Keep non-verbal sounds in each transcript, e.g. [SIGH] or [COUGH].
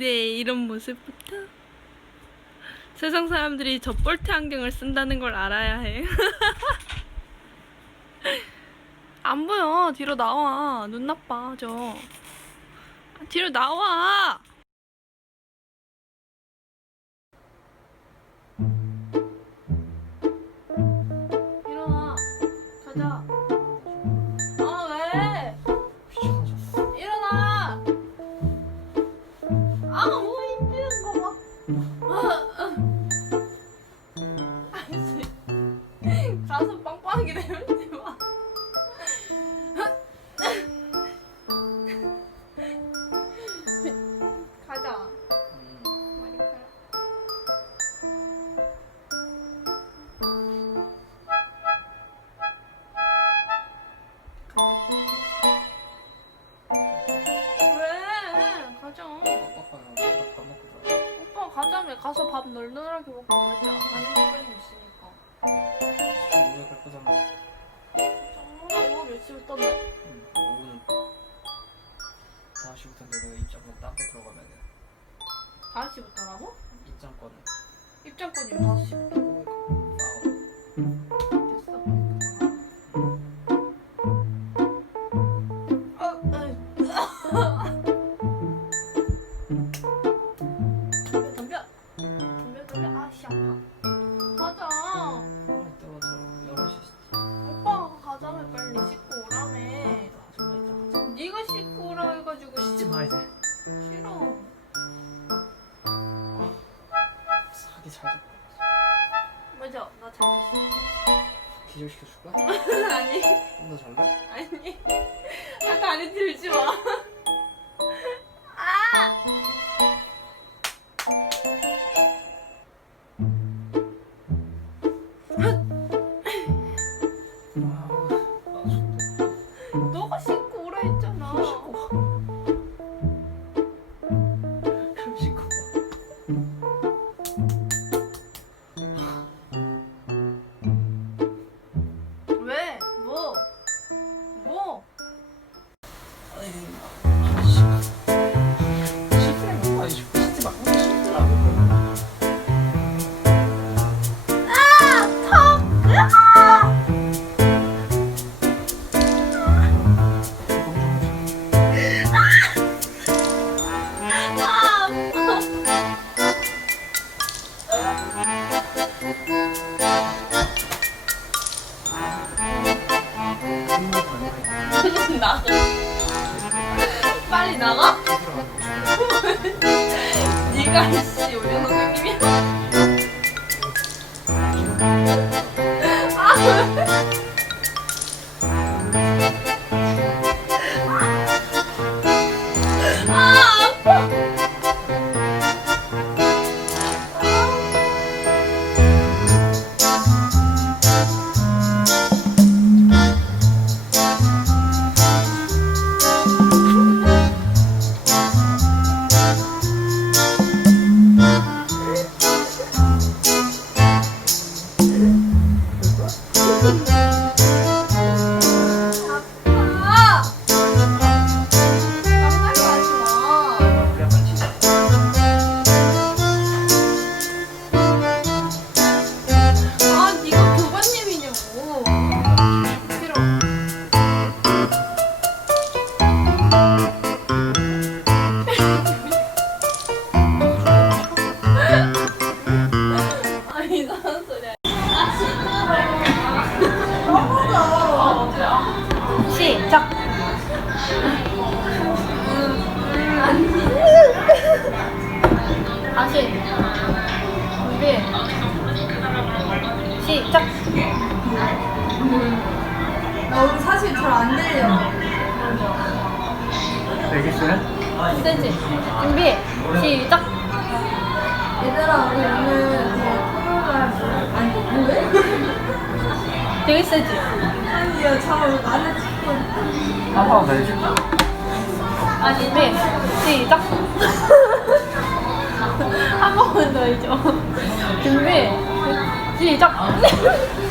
기대해 이런 모습부터 세상 사람들이 저 뻘테 안경을 쓴다는 걸 알아야 해. [LAUGHS] 안 보여. 뒤로 나와. 눈 나빠, 저. 뒤로 나와. 내밀지 [LAUGHS] 마. 가자. 머리카락. 왜? 가자. 오빠 가자며 가서 밥 널널하게 먹고 가자. 가는 시간이 있으니까. 입장권이 5시 잡고 맞아, 나 잘했어. 기절시켜줄 거야? [LAUGHS] 아니, 좀더 잘래? 아니. 나 다리 들지 마. 나가. 빨리 나가? [LAUGHS] 네가 나 오늘 사실 잘 안 들려. 알겠어요? 세지. 준비. 시작. 얘들아, 우리 오늘 뭐 토요일날 아니 뭐해? 되게 세지. 아니 야, 잠깐 나는 지금 한번 더 해줄게 아, 준비. 시작. [LAUGHS] 한 번만 더 해줘. 준비. 시작. [LAUGHS]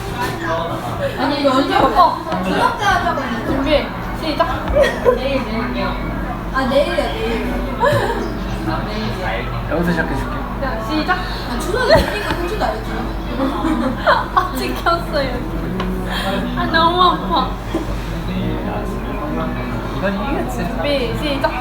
아니 이거 언제 어. 저녁 때 하자고. 준비. 시작. 아 내일이야 내일. 여기서 시작해줄게. 자, 시작. 아, 주소는 있으니까 공주도 알지. 아, 찍혔어요. 아, 너무 아파. 이건 이기겠지. 준비, 시작.